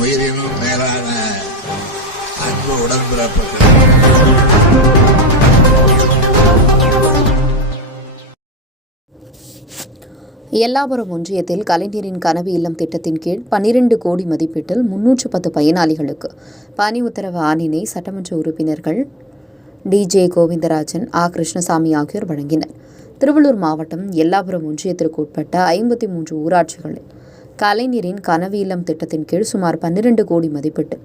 உயிரினும் மேலான அன்பு உடன்பிறப்புகள். எல்லாபுரம் ஒன்றியத்தில் கலைஞரின் கனவு இல்லம் திட்டத்தின் கீழ் பன்னிரண்டு கோடி மதிப்பீட்டில் முன்னூற்று பத்து பயனாளிகளுக்கு பணி உத்தரவு ஆணினை சட்டமன்ற உறுப்பினர்கள் டி ஜே கோவிந்தராஜன் ஆ கிருஷ்ணசாமி ஆகியோர் வழங்கினர். திருவள்ளூர் மாவட்டம் எல்லாபுரம் ஒன்றியத்திற்கு உட்பட்ட ஐம்பத்தி மூன்று ஊராட்சிகளில் கலைஞரின் கனவு இல்லம் திட்டத்தின் கீழ் சுமார் பன்னிரண்டு கோடி மதிப்பீட்டு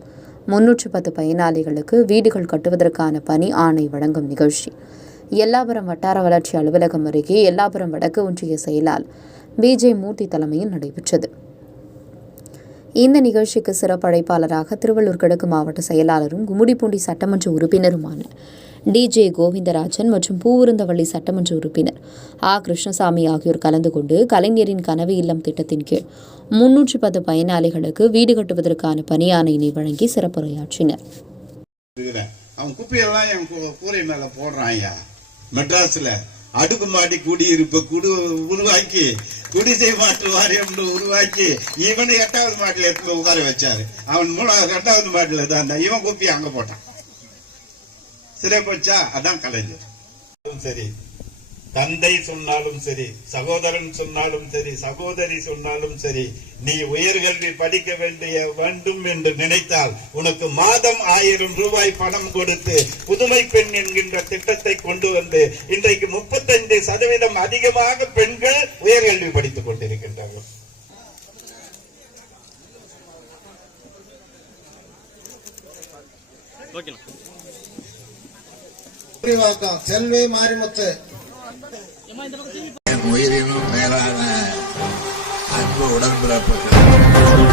முன்னூற்று பத்து பயனாளிகளுக்கு வீடுகள் கட்டுவதற்கான பணி ஆணை வழங்கும் நிகழ்ச்சி. எல்லாபுரம் வட்டார வளர்ச்சி அலுவலகம் அருகே எல்லாபுரம் வடக்கு ஒன்றிய செயலால் பிஜே மூர்த்தி தலைமையில் நடைபெற்றது. இந்த நிகழ்ச்சிக்கு சிறப்பு அழைப்பாளராக திருவள்ளூர் கிழக்கு மாவட்ட செயலாளரும் கும்முடிப்பூண்டி சட்டமன்ற உறுப்பினருமான டிஜே கோவிந்தராஜன் மற்றும் பூவிருந்தவள்ளி சட்டமன்ற உறுப்பினர் ஆ. கிருஷ்ணசாமி ஆகியோர் கலந்து கொண்டு கலைஞரின் கனவு இல்லம் திட்டத்தின் கீழ் முன்னூற்றி பத்து பயனாளிகளுக்கு வீடு கட்டுவதற்கான பணியாணையினை வழங்கி சிறப்புரையாற்றினர். அவன் குப்பையெல்லாம் என் கூரை மேல போடுறான் ஐயா. மெட்ராஸ்ல அடுக்குமாடி குடியிருப்பு குடு உருவாக்கி குடிசை மாற்று வாரியம் உருவாக்கி இவனை எட்டாவது மாட்டில் எடுத்து உட்கார வச்சாரு. அவன் மூணாவது எட்டாவது மாட்டில் தான் இவன் குப்பி அங்க போட்டான். சிறை போச்சா? அதான் கலைஞர். சரி. தந்தை சொன்னாலும் சரி சகோதரன் சொன்னாலும் சரி சகோதரி சொன்னாலும் சரி நீ உயர்கல்வி படிக்க வேண்டிய வேண்டும் என்று நினைத்தால் உனக்கு மாதம் ஆயிரம் ரூபாய் பணம் கொடுத்து புதுமை பெண் என்கின்ற திட்டத்தை கொண்டு வந்து இன்றைக்கு முப்பத்தைந்து சதவீதம் அதிகமாக பெண்கள் உயர்கல்வி படித்துக் கொண்டிருக்கின்றார்கள். புரிவாக்கம் செல்வி மாரிமுத்து. என் உயிரினும் மேலான அன்பு உடன்பிறப்புகள்.